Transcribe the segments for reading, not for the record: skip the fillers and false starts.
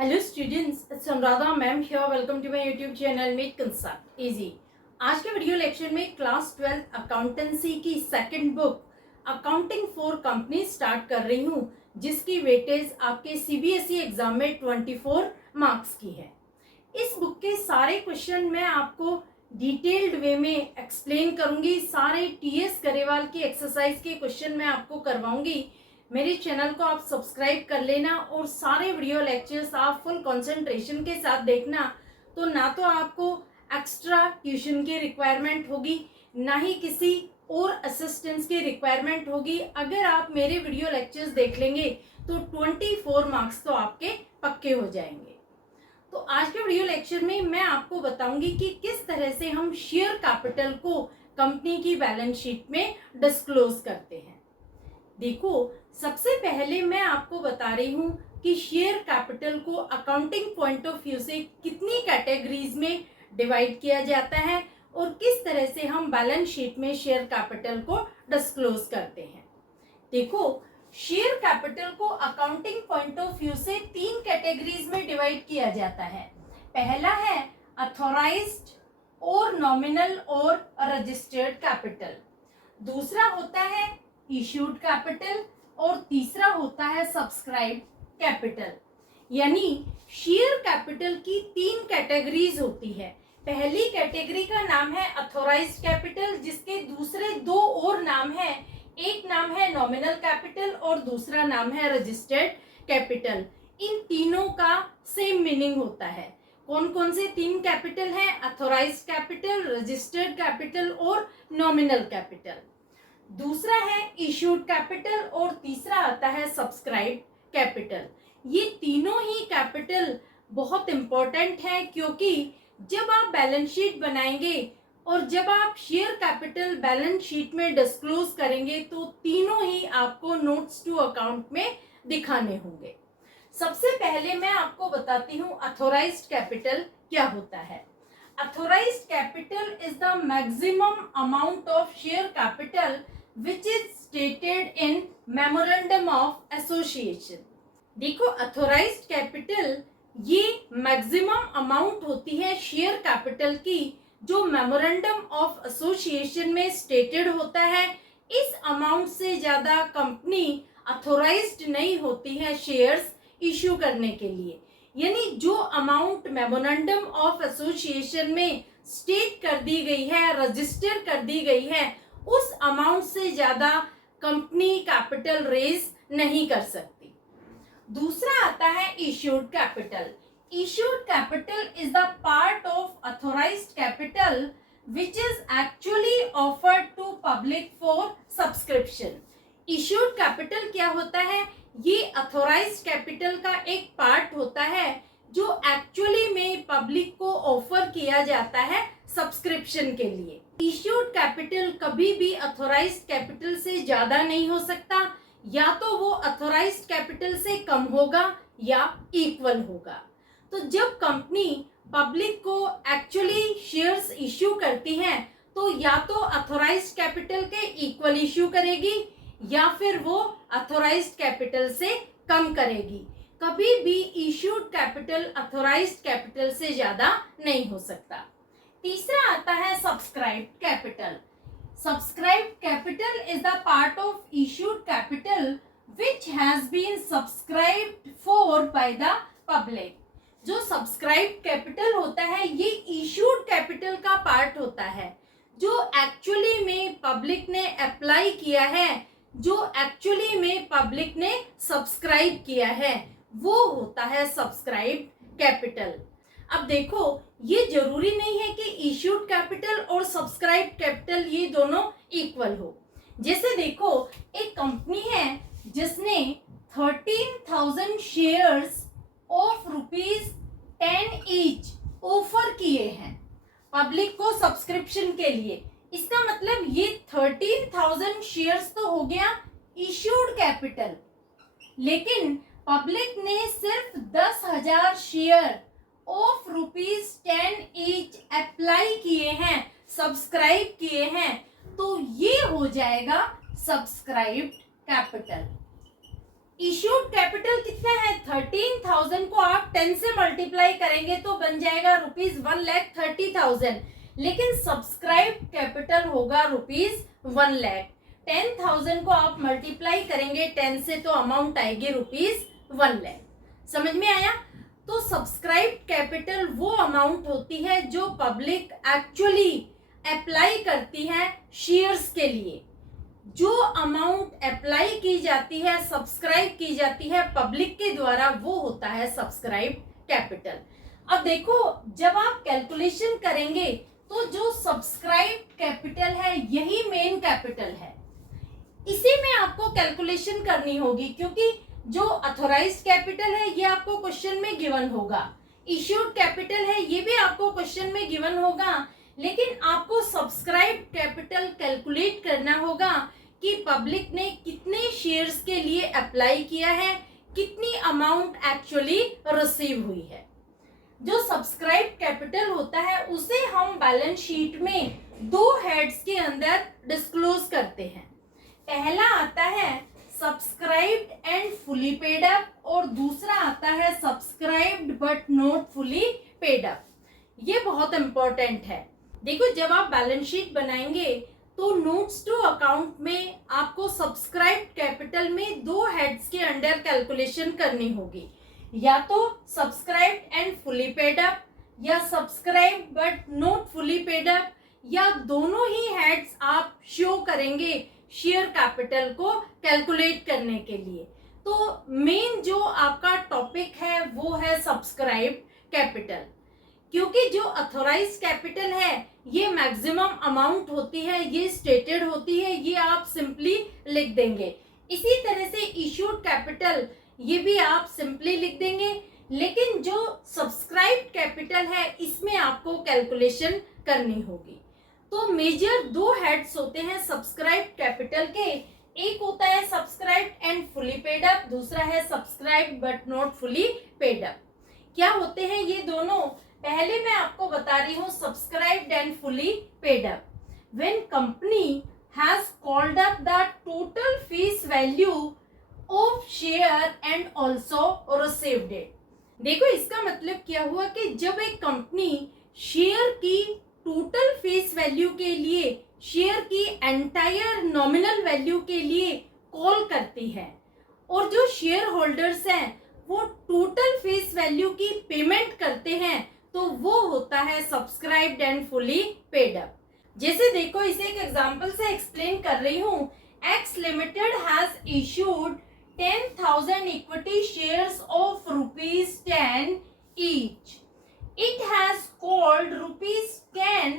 Hello students, it's Anuradha ma'am here. Welcome to my YouTube channel make concept easy. आज के video lecture में class 12 accountancy की second book accounting for company start कर रही हूँ, जिसकी वेटेज आपके सीबीएसई एग्जाम में 24 मार्क्स की है। इस बुक के सारे क्वेश्चन मैं आपको डिटेल्ड वे में एक्सप्लेन करूंगी। सारे टीएस गरेवाल की एक्सरसाइज के क्वेश्चन मैं आपको करवाऊंगी। मेरे चैनल को आप सब्सक्राइब कर लेना और सारे वीडियो लेक्चर्स आप फुल कंसंट्रेशन के साथ देखना। तो ना तो आपको एक्स्ट्रा ट्यूशन की रिक्वायरमेंट होगी, ना ही किसी और असिस्टेंस की रिक्वायरमेंट होगी। अगर आप मेरे वीडियो लेक्चर्स देख लेंगे तो 24 मार्क्स तो आपके पक्के हो जाएंगे। तो आज के वीडियो लेक्चर में मैं आपको बताऊंगी कि किस तरह से हम शेयर कैपिटल को कंपनी की बैलेंस शीट में डिस्क्लोज करते हैं। देखो, सबसे पहले मैं आपको बता रही हूँ कि शेयर कैपिटल को अकाउंटिंग पॉइंट ऑफ व्यू से कितनी कैटेगरीज में डिवाइड किया जाता है और किस तरह से हम बैलेंस शीट में शेयर कैपिटल को डिस्क्लोज करते हैं। देखो, शेयर कैपिटल को अकाउंटिंग पॉइंट ऑफ व्यू से 3 कैटेगरीज में डिवाइड किया जाता है। पहला है अथॉराइज्ड और नॉमिनल और रजिस्टर्ड कैपिटल, दूसरा होता है इश्यूड कैपिटल और तीसरा होता है सब्सक्राइब कैपिटल। यानी शेयर कैपिटल की 3 कैटेगरीज होती है। पहली कैटेगरी का नाम है अथॉराइज्ड कैपिटल, जिसके दूसरे 2 और नाम है। एक नाम है नॉमिनल कैपिटल और दूसरा नाम है रजिस्टर्ड कैपिटल। इन तीनों का सेम मीनिंग होता है। कौन कौन से 3 कैपिटल हैं? अथॉराइज्ड कैपिटल, रजिस्टर्ड कैपिटल और नॉमिनल कैपिटल। दूसरा है इश्यूड कैपिटल और तीसरा आता है सब्सक्राइब कैपिटल। ये तीनों ही कैपिटल बहुत इंपॉर्टेंट है, क्योंकि जब आप बैलेंस शीट बनाएंगे और जब आप शेयर कैपिटल बैलेंस शीट में डिस्क्लोज करेंगे तो तीनों ही आपको नोट्स टू अकाउंट में दिखाने होंगे। सबसे पहले मैं आपको बताती हूँ अथॉराइज्ड कैपिटल क्या होता है। Authorized capital is the maximum amount of share capital which is stated in memorandum of association। देखो, अथोराइज्ड कैपिटल ये मैक्सिमम अमाउंट होती है शेयर कैपिटल की, जो मेमोरेंडम ऑफ एसोसिएशन में स्टेटेड होता है। इस अमाउंट से ज्यादा कंपनी अथोराइज्ड नहीं होती है शेयर्स इश्यू करने के लिए। यानी जो अमाउंट मेमोरेंडम ऑफ एसोसिएशन में स्टेट कर दी गई है, रजिस्टर कर दी गई है, उस अमाउंट से ज्यादा कंपनी कैपिटल रेज नहीं कर सकती। दूसरा आता है issued capital. Issued capital is the part of authorised capital which is actually offered to public for subscription। Issued capital क्या होता है? ये अथॉराइज्ड कैपिटल का एक पार्ट होता है जो एक्चुअली में पब्लिक को ऑफर किया जाता है सब्सक्रिप्शन के लिए। इश्यूड कैपिटल कभी भी अथॉराइज्ड कैपिटल से ज्यादा नहीं हो सकता, या तो वो अथॉराइज्ड कैपिटल से कम होगा या इक्वल होगा। तो जब कंपनी पब्लिक को एक्चुअली शेयर्स इश्यू करती है तो या तो अथॉराइज्ड कैपिटल के इक्वल इश्यू करेगी या फिर वो अथॉराइज्ड कैपिटल से कम करेगी। कभी भी इश्यूड कैपिटल अथॉराइज्ड कैपिटल से ज्यादा नहीं हो सकता। तीसरा आता है subscribe capital. Subscribe capital is the part of issued capital which has been subscribed for by the public. जो सब्सक्राइब कैपिटल होता है ये इश्यूड कैपिटल का पार्ट होता है, जो एक्चुअली में पब्लिक ने अप्लाई किया है, जो एक्चुअली में पब्लिक ने सब्सक्राइब किया है, वो होता है सब्सक्राइब कैपिटल। अब देखो, ये जरूरी नहीं है कि इश्यूड कैपिटल और सब्सक्राइब कैपिटल ये दोनों इक्वल हो। जैसे देखो, एक कंपनी है जिसने 13,000 शेयर्स ऑफ ₹10 ईच ऑफर किए हैं पब्लिक को सब्सक्रिप्शन के लिए। इसका मतलब ये 13,000 शेयर्स तो हो गया इश्यूड कैपिटल, लेकिन पब्लिक ने सिर्फ 10,000 शेयर ऑफ ₹10 ईच अप्लाई किए हैं, सब्सक्राइब किए हैं, तो ये हो जाएगा सब्सक्राइब्ड कैपिटल। इश्यूड कैपिटल कितना है 13,000 को आप 10 से मल्टीप्लाई करेंगे तो बन जाएगा ₹1,30,000, लेकिन सब्सक्राइब कैपिटल होगा ₹1,00,000। 10,000 को आप मल्टीप्लाई करेंगे 10 से तो अमाउंट आएगी ₹1,00,000। समझ में आया? तो सब्सक्राइब कैपिटल वो अमाउंट होती है जो पब्लिक एक्चुअली अप्लाई करती है शेयर्स के लिए। जो अमाउंट अप्लाई की जाती है, सब्सक्राइब की जाती है पब्लिक के द्वारा, वो होता है सब्सक्राइब कैपिटल। अब देखो, जब आप कैलकुलेशन करेंगे तो जो सब्सक्राइब कैपिटल है यही मेन कैपिटल है, इसी में आपको कैलकुलेशन करनी होगी, क्योंकि जो अथोराइज्ड कैपिटल है ये आपको क्वेश्चन में गिवन होगा, इश्यूड कैपिटल है ये भी आपको क्वेश्चन में गिवन होगा, लेकिन आपको सब्सक्राइब कैपिटल कैलकुलेट करना होगा कि पब्लिक ने कितने शेयर्स के लिए अप्लाई किया है, कितनी अमाउंट एक्चुअली रिसीव हुई है। जो सब्सक्राइब कैपिटल होता है उसे हम बैलेंस शीट में दो हेड्स के अंदर डिस्क्लोज करते हैं। पहला आता है subscribed and fully paid up, और दूसरा आता है subscribed but not fully paid up. ये बहुत इंपॉर्टेंट है। देखो, जब आप बैलेंस शीट बनाएंगे तो नोट्स टू अकाउंट में आपको सब्सक्राइब कैपिटल में दो हेड्स के अंडर कैलकुलेशन करनी होगी, या तो subscribe and fully paid up या subscribe but not fully paid up, या दोनों ही हेड्स आप शो करेंगे शेयर कैपिटल को कैलकुलेट करने के लिए। तो मेन जो आपका टॉपिक है वो है सब्सक्राइब कैपिटल, क्योंकि जो अथोराइज कैपिटल है ये मैक्सिमम अमाउंट होती है, ये स्टेटेड होती है, ये आप सिंपली लिख देंगे। इसी तरह से इश्यूड कैपिटल ये भी आप सिंपली लिख देंगे, लेकिन जो सब्सक्राइब कैपिटल है इसमें आपको कैलकुलेशन करनी होगी। तो मेजर दो हेड्स होते हैं सब्सक्राइब कैपिटल के, एक होता है subscribe and fully paid up, दूसरा है subscribe but not fully paid up. क्या होते हैं ये दोनों? पहले मैं आपको बता रही हूँ subscribed and fully paid up. When company has called up the total face value of share and also received it. देखो, इसका मतलब क्या हुआ कि जब एक कंपनी शेयर की टोटल फेस वैल्यू के लिए, शेयर की एंटायर नॉमिनल वैल्यू के लिए कॉल करती है, और जो शेयर होल्डर्स हैं वो टोटल फेस वैल्यू की पेमेंट करते हैं, तो वो होता है subscribed and fully paid up. जैसे देखो, इसे एक एग्जांपल से एक्सप्लेन कर रही हूँ। X limited has issued 10,000 equity shares of ₹10 each. It has called ₹10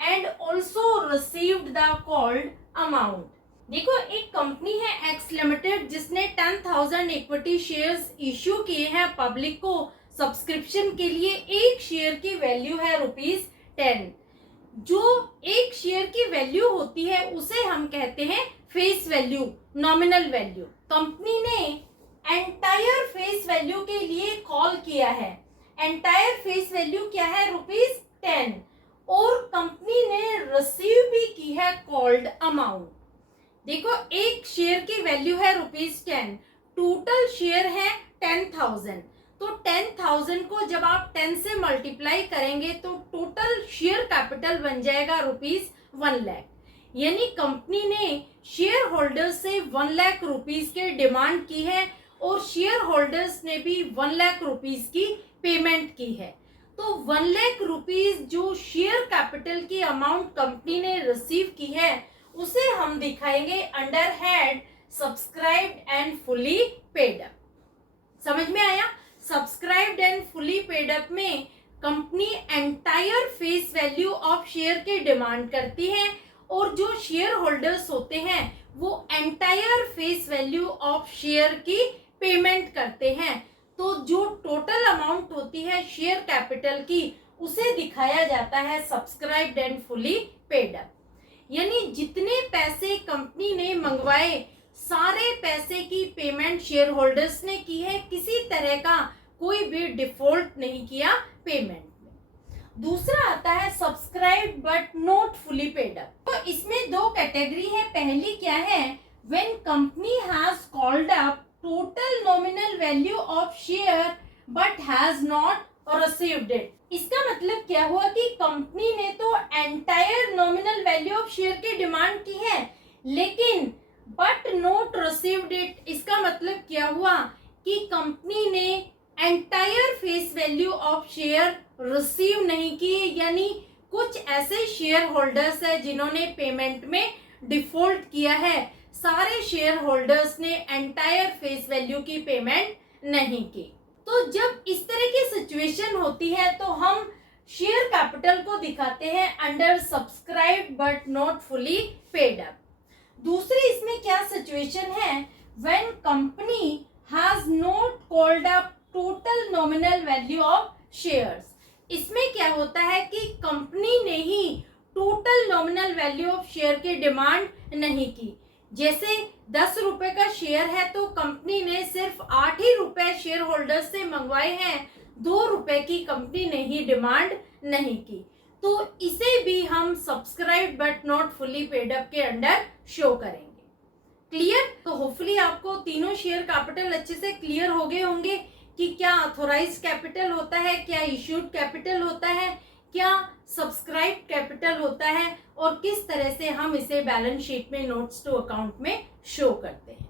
and also received the called amount. देखो, एक कंपनी है एक्स लिमिटेड जिसने 10,000 इक्विटी शेयर्स इश्यू किए हैं पब्लिक को सब्सक्रिप्शन के लिए। एक शेयर की वैल्यू है ₹10। जो एक शेयर की वैल्यू होती है उसे हम कहते हैं face value, nominal value. Company ने एंटायर फेस वैल्यू के लिए कॉल किया है। एंटायर फेस वैल्यू क्या है? ₹10, और कंपनी ने रिसीव भी की है कॉल्ड अमाउंट। देखो, एक शेयर की वैल्यू है ₹10, टोटल शेयर है 10,000, तो 10,000 को जब आप 10 से मल्टीप्लाई करेंगे तो टोटल शेयर कैपिटल बन जाएगा ₹1,00,000। यानी कंपनी ने शेयर होल्डर्स से ₹1,00,000 के डिमांड की है, और शेयर होल्डर्स ने भी ₹1,00,000 की पेमेंट की है। तो ₹1,00,000 जो शेयर कैपिटल की अमाउंट कंपनी ने रिसीव की है उसे हम दिखाएंगे under head subscribed and fully paid up. समझ में आया? Subscribed and fully paid up में company entire face value of share की डिमांड करती है, और जो शेयर होल्डर्स होते हैं वो entire face value of share की पेमेंट करते हैं। तो जो टोटल अमाउंट होती है शेयर कैपिटल की उसे दिखाया जाता है subscribed and fully paid up. यानी जितने पैसे कंपनी ने मंगवाए सारे पैसे की पेमेंट शेयर होल्डर्स ने की है, किसी तरह का कोई भी डिफॉल्ट नहीं किया पेमेंट में। दूसरा आता है subscribe but not fully paid up. तो इसमें दो कैटेगरी है। पहली क्या है? When company has called up total nominal value of share but has not received it. इसका मतलब क्या हुआ कि कंपनी ने तो entire nominal value of share की डिमांड की है, लेकिन बट नॉट रिसीव्ड इट, इसका मतलब क्या हुआ कि कंपनी ने entire face value of share receive नहीं की, यानी कुछ ऐसे शेयर होल्डर्स है जिन्होंने पेमेंट में डिफॉल्ट किया है, सारे शेयर होल्डर्स ने एंटायर फेस वैल्यू की पेमेंट नहीं की। तो जब इस तरह की सिचुएशन होती है तो हम शेयर कैपिटल को दिखाते हैं under subscribe but not fully paid up. दूसरी इसमें क्या सिचुएशन है, when company has not called up total nominal value of shares. इसमें क्या होता है कि कंपनी ने ही total nominal value of share की डिमांड नहीं की। जैसे 10 रुपए का शेयर है तो कंपनी ने सिर्फ 8 ही रुपए शेयर होल्डर्स से मंगवाए हैं, 2 रुपए की कंपनी ने ही डिमांड नहीं की, तो इसे भी हम subscribe but not fully paid up के अंडर शो करेंगे। क्लियर? तो होपफुली आपको तीनों शेयर कैपिटल अच्छे से क्लियर हो गए होंगे कि क्या ऑथोराइज कैपिटल होता है, क्या इश्यूड कैपिटल होता है, क्या सब्सक्राइब कैपिटल होता है और किस तरह से हम इसे बैलेंस शीट में नोट्स टू अकाउंट में शो करते हैं।